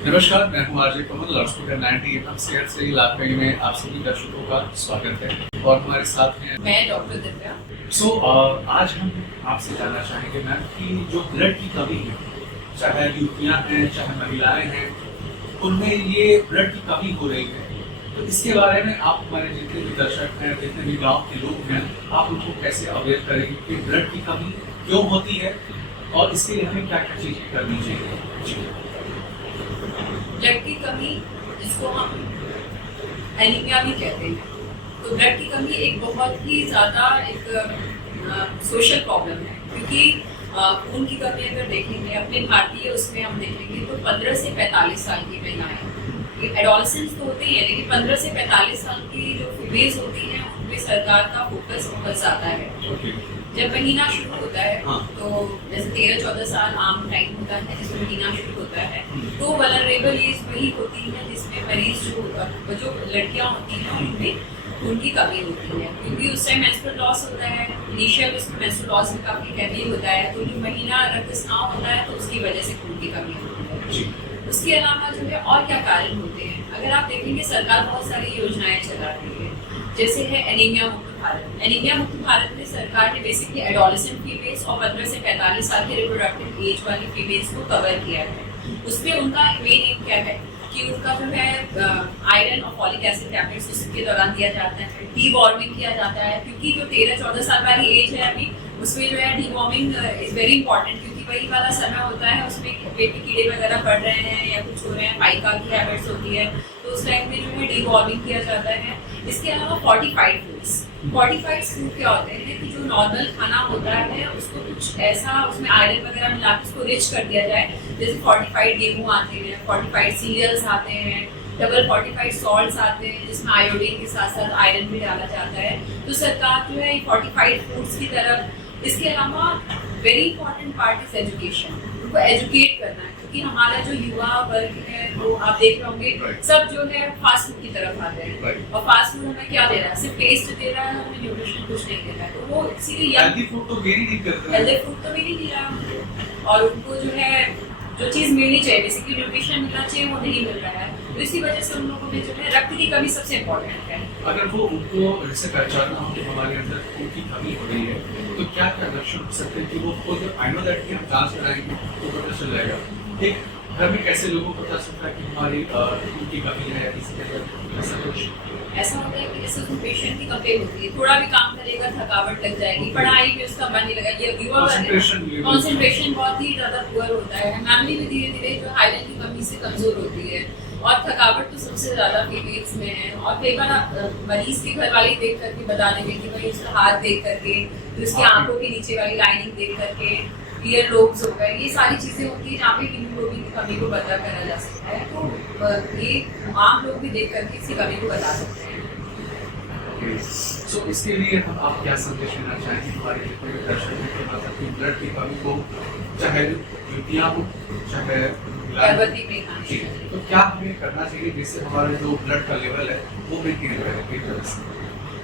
नमस्कार, मैं हूं आरजे कमल और स्टूडेंट 90 FM सेहत से इलाके में आप सभी दर्शकों का स्वागत है और हमारे साथ हैं मैं डॉक्टर दिव्या। आज हम आपसे जानना चाहेंगे मैम कि जो ब्लड की कमी है, चाहे युवतियां हैं चाहे महिलाएं हैं, उनमें ये ब्लड की कमी हो रही है, तो इसके बारे में आप हमारे जितने भी दर्शक हैं, जितने भी गाँव के लोग हैं, आप उनको कैसे अवेयर करेंगे कि ब्लड की कमी क्यों होती है और इसके लिए हमें क्या क्या चीजें करनी चाहिए। ब्लड की कमी, जिसको हम एनीमिया भी कहते हैं, तो ब्लड की कमी एक बहुत ही ज़्यादा एक सोशल प्रॉब्लम है, क्योंकि खून की कमी अगर देखेंगे अपने भारतीय उसमें हम देखेंगे तो 15 से 45 साल की महिलाएं, एडोलेसेंट्स तो होते ही है, लेकिन 15 से 45 साल की जो फीमेल्स होती हैं उनमें सरकार का फोकस बहुत ज़्यादा है। जब महीना शुरू होता है तो जैसे 13-14 साल आम टाइम होता है जिसमें महीना शुरू होता है, तो वल्नरेबल एज वही होती है जिसमें मरीज जो लड़कियां होती हैं उनमें उनकी कमी होती है, क्योंकि उस टाइम मेंस्ट्रुअल लॉस होता है, इनिशियल उसमें मेंस्ट्रुअल लॉस भी काफी हैवी होता है, तो जो महीना रक्तस्राव होता है तो उसकी वजह से खून की कमी होती है। उसके अलावा जो है और क्या कारण होते हैं, अगर आप देखेंगे सरकार बहुत सारी योजनाएं चला रही है, जैसे है एनीमिया मुक्त भारत। एनीमिया मुक्त भारत में सरकार ने बेसिकली एडोलेसेंट फीमेल्स और 15 से 45 साल के रिप्रोडक्टिव एज वाली फीमेल्स को कवर किया है। उसमें उनका मेन एम क्या है कि उनका जो है आयरन और फॉलिक एसिड टैबलेट्स उसके दौरान दिया जाता है, डीवॉर्मिंग किया जाता है, क्योंकि जो 13-14 साल वाली एज है अभी उसमें जो है डीवॉर्मिंग इज वेरी इंपॉर्टेंट, क्योंकि वही वाला समय होता है उसमें पेट के कीड़े वगैरह पड़ रहे हैं या कुछ हो रहे हैं, पाइका की हैबिट्स होती है, तो उस टाइम में जो है डीवॉर्मिंग किया जाता है। इसके अलावा फोर्टिफाइड फूड क्या होते हैं कि जो नॉर्मल खाना होता है उसको कुछ ऐसा उसमें आयरन वगैरह मिला के उसको रिच कर दिया जाए, जैसे फोर्टिफाइड गेहूँ आते हैं, फोर्टिफाइड सीरियल्स आते हैं, डबल फोर्टिफाइड सॉल्ट्स आते हैं जिसमें आयोडीन के साथ साथ आयरन भी डाला जाता है। तो सरकार जो है फोर्टिफाइड फूड्स की तरफ, इसके अलावा very important part is education, उनको एजुकेट करना है, क्योंकि हमारा जो युवा वर्ग है वो आप देख रहे होंगे सब जो है फास्ट फूड की तरफ आते हैं, और फास्ट फूड हमें क्या दे रहा है, सिर्फ टेस्ट दे रहा है, हमें न्यूट्रिशन कुछ नहीं दे रहा है, तो वो इसीलिए हेल्दी फूड तो गेन ही नहीं करता, हेल्दी फूड तो भी नहीं मिल रहा, और उनको जो है जो चीज़ मिलनी चाहिए बेसिकली न्यूट्रिशन मिलना चाहिए वो नहीं मिल रहा है, तो इसी वजह से उन लोगों में जो है रक्त की कमी सबसे इम्पोर्टेंट है। अगर वो उनको जैसे पहचानना हो कि हमारे अंदर खून की कमी हो रही है, तो क्या क्या लक्षण हो सकते हैं कि वो खुद आई नो दैट कि हम जांच कराएंगे तो पता चल जाएगा। एक घर में कैसे लोगों को पता चलता है कि हमारी खून की कमी है, इसके अंदर ऐसा कुछ ऐसा होता है कि जैसे पेशेंट की कंप्लेन होती है, थोड़ा भी काम करेगा थकावट लग जाएगी, पढ़ाई में उसका मन नहीं लगा, ये युवा कंसंट्रेशन बहुत ही ज्यादा पुअर होता है, मेमोरी भी धीरे धीरे जो आयरन की कमी से कमजोर होती है, और थकावट तो सबसे ज्यादा फीमेल्स में है। और कई बार मरीज के घर वाले देख करके बता देंगे कि भाई उसका हाथ देख करके, तो उसकी आंखों के नीचे वाली लाइनिंग देख करके, ईयर लोब्स हो गए, ये सारी चीजें होती है जहाँ पे हीमोग्लोबिन की कमी को पता करा जा सकता है, तो ये आम लोग भी देख करके इसकी कमी को बता सकते हैं। सो इसके लिए हम आप क्या संदेश देना चाहेंगे हमारे जितने भी दर्शक हैं कि ब्लड की कमी को, चाहे युवतियां हो चाहे गर्भवती महिलाएं, तो क्या हमें करना चाहिए जिससे हमारा जो ब्लड का लेवल है वो मेंटेन रहे।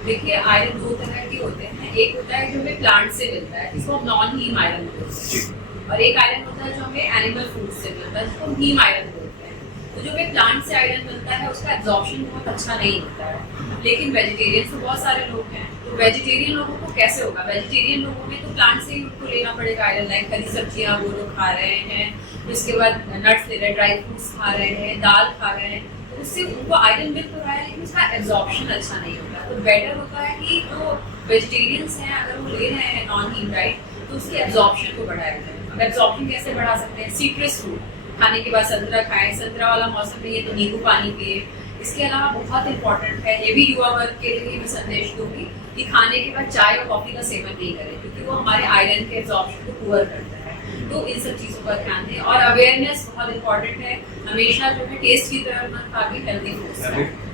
देखिए आयरन दो तरह के होते हैं, एक होता है जो हमें प्लांट से मिलता है जिसको हम नॉन हीम आयरन बोलते हैं, और एक आयरन होता है जो हमें एनिमल फूड से मिलता है जिसको हम हीम आयरन बोलते हैं। तो जो हमें प्लांट से आयरन मिलता है उसका एब्जॉर्प्शन बहुत अच्छा नहीं होता है, लेकिन वेजिटेरियन तो बहुत सारे लोग हैं, तो वेजिटेरियन लोगों को कैसे होगा, वेजिटेरियन लोगों में तो प्लांट से ही उनको लेना पड़ेगा आयरन, लाइक हरी सब्जियाँ वो लोग खा रहे हैं, उसके बाद नट्स ले रहे हैं, ड्राई फ्रूट्स खा रहे हैं, दाल खा रहे हैं, तो उससे उनको आयरन मिल तो रहा है लेकिन उसका एब्जॉर्प्शन अच्छा नहीं होता। तो बेटर होता है कि जो वेजिटेरियंस हैं अगर वो ले रहे हैं नॉन हीम डाइट तो उसके एब्जॉर्प्शन को बढ़ाया जाए। अब एब्जॉर्प्शन कैसे बढ़ा सकते हैं, सिट्रस फ्रूट खाने के बाद संतरा खाएं, संतरा वाला मौसम में ये तो नींबू पानी पिए। इसके अलावा बहुत इंपॉर्टेंट है, ये भी युवा वर्ग के लिए मैं संदेश दूंगी कि खाने के बाद चाय और कॉफी का सेवन नहीं करें, क्योंकि वो हमारे आयरन के एब्जॉर्प्शन को पुअर करता है, तो इन सब चीज़ों पर ध्यान दें। और अवेयरनेस बहुत इंपॉर्टेंट है, हमेशा जो है टेस्ट की तरफ मत खाके हेल्दी फूड्स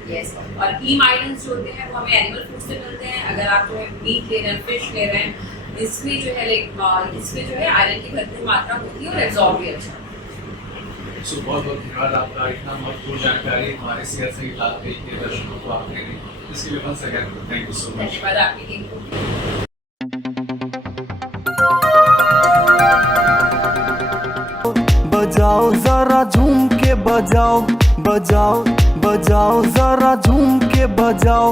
यस। और हीम आयरन जो होते हैं वो हमें एनिमल फूड से मिलते हैं, अगर आप जो है मीट ले रहे हैं, फिश ले रहे हैं, इसमें जो है इसमें जो है आयरन की भरपूर मात्रा होती है और एब्जॉर्ब भी अच्छा। सो बहुत बहुत धन्यवाद आपका, इतना महत्वपूर्ण जानकारी हमारे सेहत से इलाके के दर्शकों को आपने दी, इसके लिए once again thank you so much. धन्यवाद आपकी टीम को। बजाओ जरा झूम के बजाओ बजाओ बजाओ जरा झूम के बजाओ।